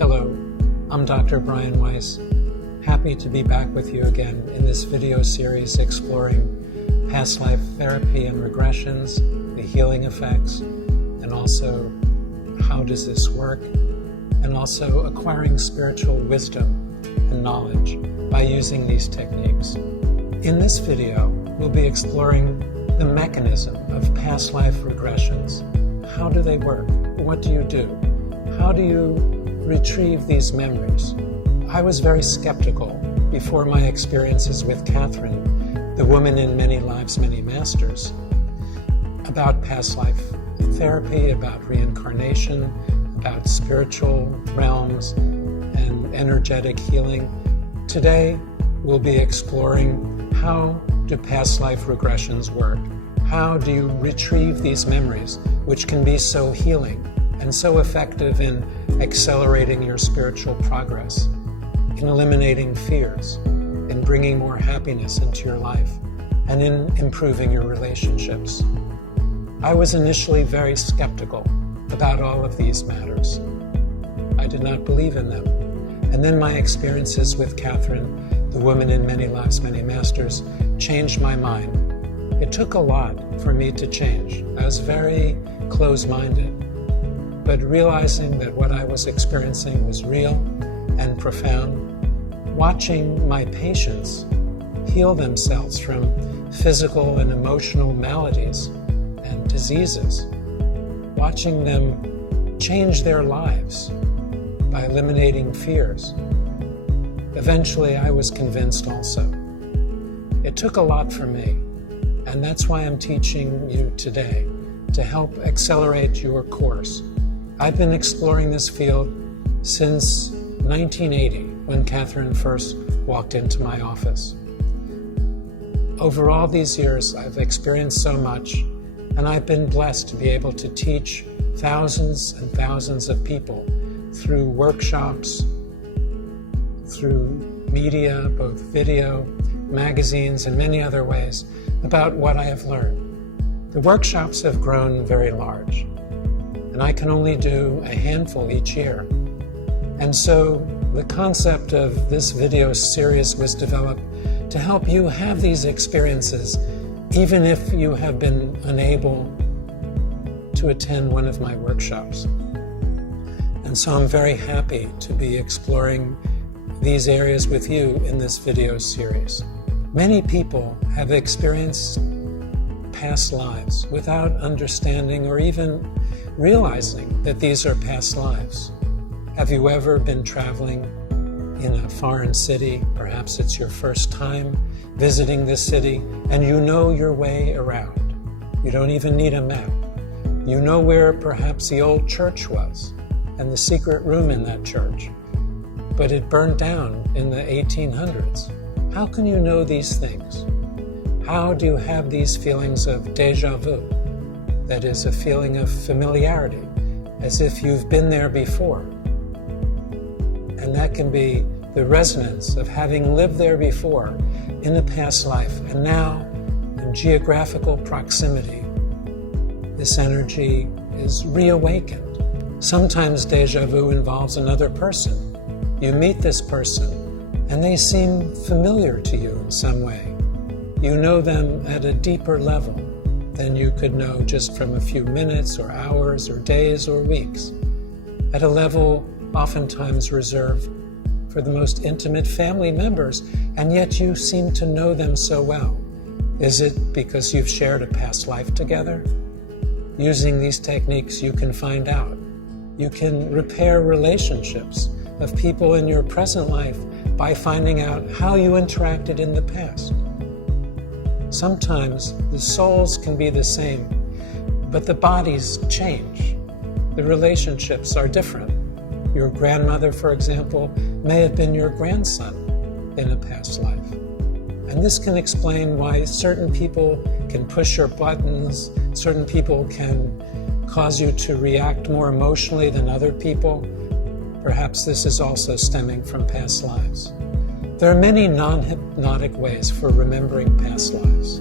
Hello, I'm Dr. Brian Weiss. Happy to be back with you again in this video series exploring past life therapy and regressions, the healing effects, and also how does this work, and also acquiring spiritual wisdom and knowledge by using these techniques. In this video, we'll be exploring the mechanism of past life regressions. How do they work? What do you do? How do you retrieve these memories? I was very skeptical before my experiences with Catherine, the woman in many lives, many masters, about past life therapy, about reincarnation, about spiritual realms and energetic healing. Today, we'll be exploring how do past life regressions work? How do you retrieve these memories, which can be so healing and so effective in accelerating your spiritual progress, in eliminating fears, in bringing more happiness into your life, and in improving your relationships. I was initially very skeptical about all of these matters. I did not believe in them. And then my experiences with Catherine, the woman in many lives, many masters, changed my mind. It took a lot for me to change. I was very close-minded. But realizing that what I was experiencing was real and profound, watching my patients heal themselves from physical and emotional maladies and diseases, watching them change their lives by eliminating fears. Eventually, I was convinced also. It took a lot for me, and that's why I'm teaching you today to help accelerate your course. I've been exploring this field since 1980, when Catherine first walked into my office. Over all these years, I've experienced so much, and I've been blessed to be able to teach thousands and thousands of people through workshops, through media, both video, magazines, and many other ways, about what I have learned. The workshops have grown very large, and I can only do a handful each year. And so the concept of this video series was developed to help you have these experiences, even if you have been unable to attend one of my workshops. And so I'm very happy to be exploring these areas with you in this video series. Many people have experienced past lives without understanding or even realizing that these are past lives. Have you ever been traveling in a foreign city? Perhaps it's your first time visiting this city, and you know your way around. You don't even need a map. You know where perhaps the old church was and the secret room in that church, but it burned down in the 1800s. How can you know these things? How do you have these feelings of déjà vu? That is, a feeling of familiarity, as if you've been there before. And that can be the resonance of having lived there before in a past life, and now in geographical proximity, this energy is reawakened. Sometimes déjà vu involves another person. You meet this person, and they seem familiar to you in some way. You know them at a deeper level than you could know just from a few minutes or hours or days or weeks, at a level oftentimes reserved for the most intimate family members, and yet you seem to know them so well. Is it because you've shared a past life together? Using these techniques, you can find out. You can repair relationships of people in your present life by finding out how you interacted in the past. Sometimes the souls can be the same, but the bodies change. The relationships are different. Your grandmother, for example, may have been your grandson in a past life. And this can explain why certain people can push your buttons, certain people can cause you to react more emotionally than other people. Perhaps this is also stemming from past lives. There are many non-hypnotic ways for remembering past lives.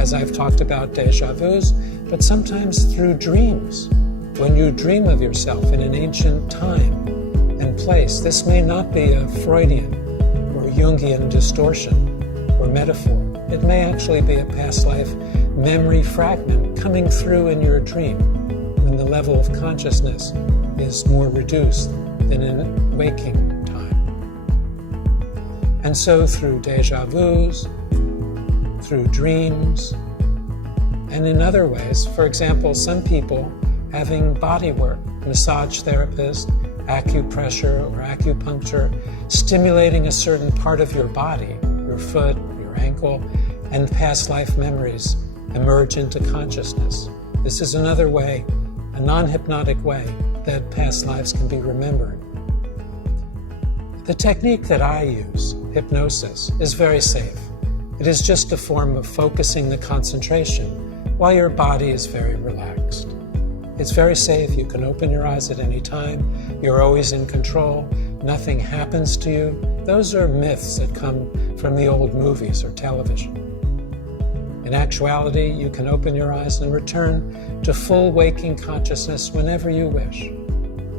As I've talked about déjà vus, but sometimes through dreams. when you dream of yourself in an ancient time and place, this may not be a Freudian or Jungian distortion or metaphor. It may actually be a past life memory fragment coming through in your dream when the level of consciousness is more reduced than in waking time. And so through déjà vus, through dreams, and in other ways, for example, some people having body work, massage therapist, acupressure or acupuncture, stimulating a certain part of your body, your foot, your ankle, and past life memories emerge into consciousness. This is another way, a non-hypnotic way, that past lives can be remembered. The technique that I use, hypnosis, is very safe. It is just a form of focusing the concentration while your body is very relaxed. It's very safe. You can open your eyes at any time. You're always in control. Nothing happens to you. Those are myths that come from the old movies or television. In actuality, you can open your eyes and return to full waking consciousness whenever you wish,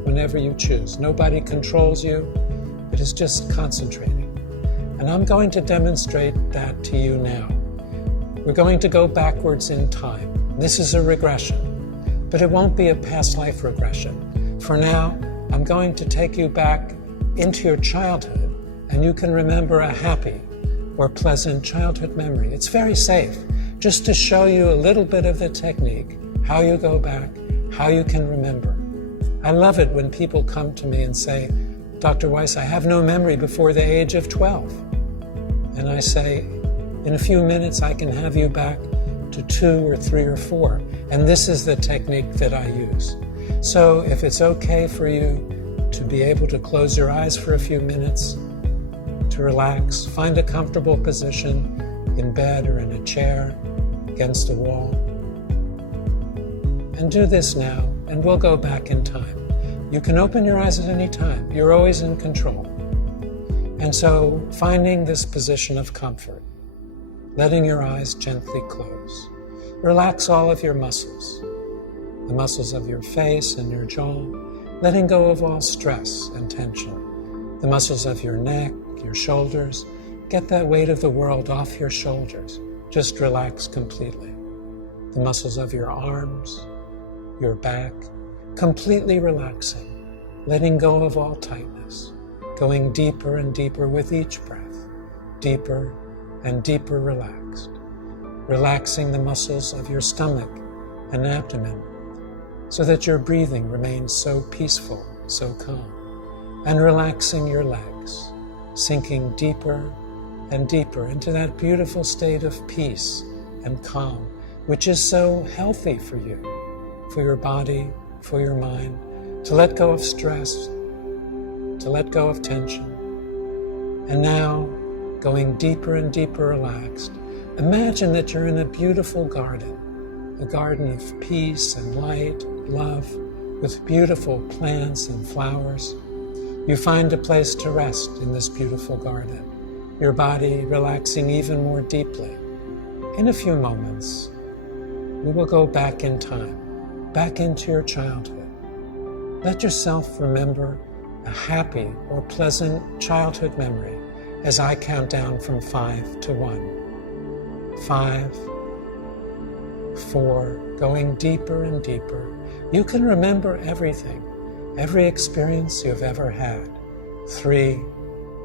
whenever you choose. Nobody controls you. It is just concentrating. And I'm going to demonstrate that to you now. We're going to go backwards in time. This is a regression, but it won't be a past life regression. For now, I'm going to take you back into your childhood, and you can remember a happy or pleasant childhood memory. It's very safe, just to show you a little bit of the technique, how you go back, how you can remember. I love it when people come to me and say, Dr. Weiss, I have no memory before the age of 12. And I say, in a few minutes, I can have you back to 2 or 3 or 4. And this is the technique that I use. So if it's okay for you to be able to close your eyes for a few minutes, to relax, find a comfortable position in bed or in a chair, against a wall. And do this now, and we'll go back in time. You can open your eyes at any time. You're always in control. And so finding this position of comfort, letting your eyes gently close. Relax all of your muscles, the muscles of your face and your jaw, letting go of all stress and tension, the muscles of your neck, your shoulders. Get that weight of the world off your shoulders. Just relax completely. The muscles of your arms, your back, completely relaxing, letting go of all tightness, going deeper and deeper with each breath, deeper and deeper relaxed, relaxing the muscles of your stomach and abdomen so that your breathing remains so peaceful, so calm, and relaxing your legs, sinking deeper and deeper into that beautiful state of peace and calm, which is so healthy for you, for your body, for your mind, to let go of stress, to let go of tension. And now, going deeper and deeper relaxed, imagine that you're in a beautiful garden, a garden of peace and light, love, with beautiful plants and flowers. You find a place to rest in this beautiful garden, your body relaxing even more deeply. In a few moments, we will go back in time, back into your childhood. Let yourself remember a happy or pleasant childhood memory as I count down from 5 to 1. 5, 4, going deeper and deeper. You can remember everything, every experience you've ever had. 3,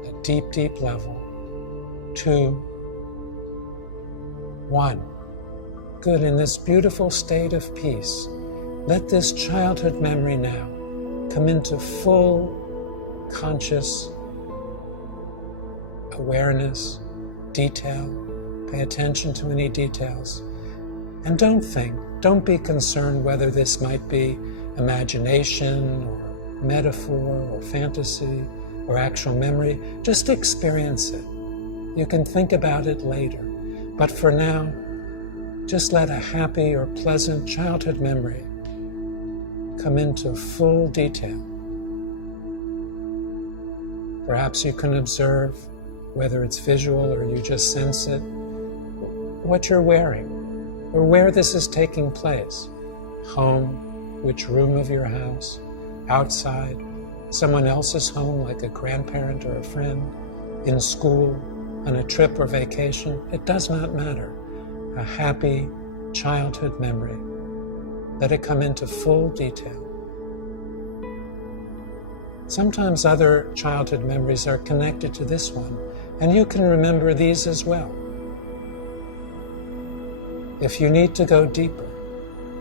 a deep, deep level. 2, 1. Good. In this beautiful state of peace, let this childhood memory now come into full conscious awareness, detail. Pay attention to any details. And don't be concerned whether this might be imagination or metaphor or fantasy or actual memory. Just experience it. You can think about it later. But for now, just let a happy or pleasant childhood memory come into full detail. Perhaps you can observe, whether it's visual or you just sense it, what you're wearing or where this is taking place. Home, which room of your house, outside, someone else's home like a grandparent or a friend, in school, on a trip or vacation, it does not matter. A happy childhood memory. Let it come into full detail. Sometimes other childhood memories are connected to this one, and you can remember these as well. If you need to go deeper,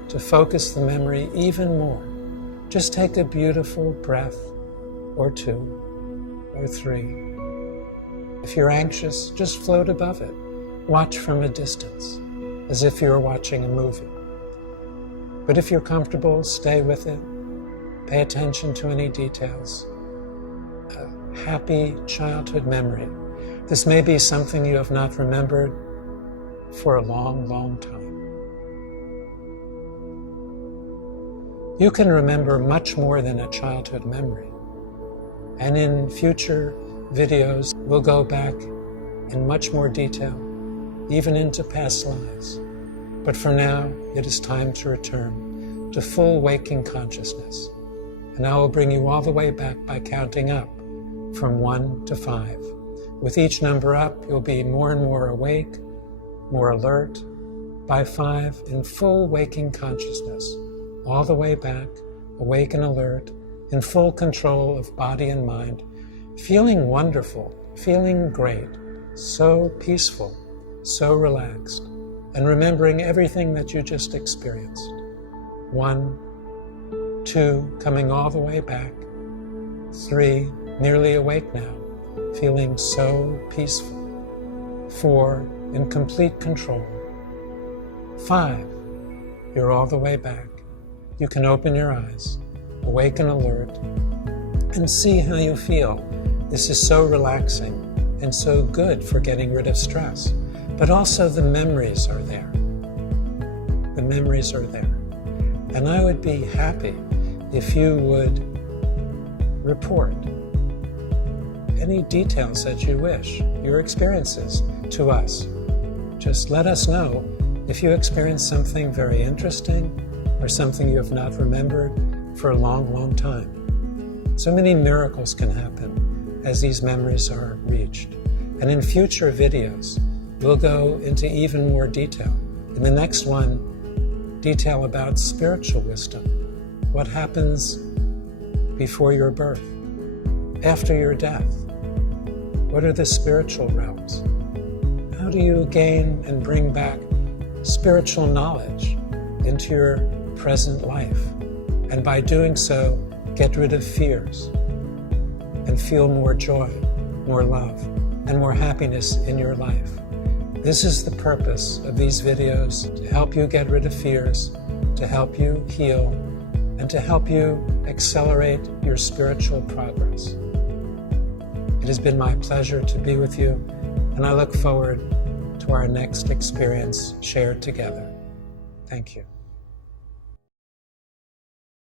to focus the memory even more, just take a beautiful breath or two or three. If you're anxious, just float above it. Watch from a distance, as if you were watching a movie. But if you're comfortable, stay with it. Pay attention to any details. A happy childhood memory. This may be something you have not remembered for a long, long time. You can remember much more than a childhood memory. And in future videos, we'll go back in much more detail, even into past lives. But for now, it is time to return to full waking consciousness. And I will bring you all the way back by counting up from 1 to 5. With each number up, you'll be more and more awake, more alert. By 5, in full waking consciousness, all the way back, awake and alert, in full control of body and mind, feeling wonderful, feeling great, so peaceful, so relaxed, and remembering everything that you just experienced. 1, 2, coming all the way back. 3, nearly awake now, feeling so peaceful. 4, in complete control. 5, you're all the way back. You can open your eyes, awake and alert, and see how you feel. This is so relaxing and so good for getting rid of stress. But also the memories are there. The memories are there. And I would be happy if you would report any details that you wish, your experiences, to us. Just let us know if you experience something very interesting or something you have not remembered for a long, long time. So many miracles can happen as these memories are reached. And in future videos, we'll go into even more detail. In the next one, detail about spiritual wisdom. What happens before your birth, after your death? What are the spiritual realms? How do you gain and bring back spiritual knowledge into your present life? And by doing so, get rid of fears and feel more joy, more love, and more happiness in your life. This is the purpose of these videos, to help you get rid of fears, to help you heal, and to help you accelerate your spiritual progress. It has been my pleasure to be with you, and I look forward to our next experience shared together. Thank you.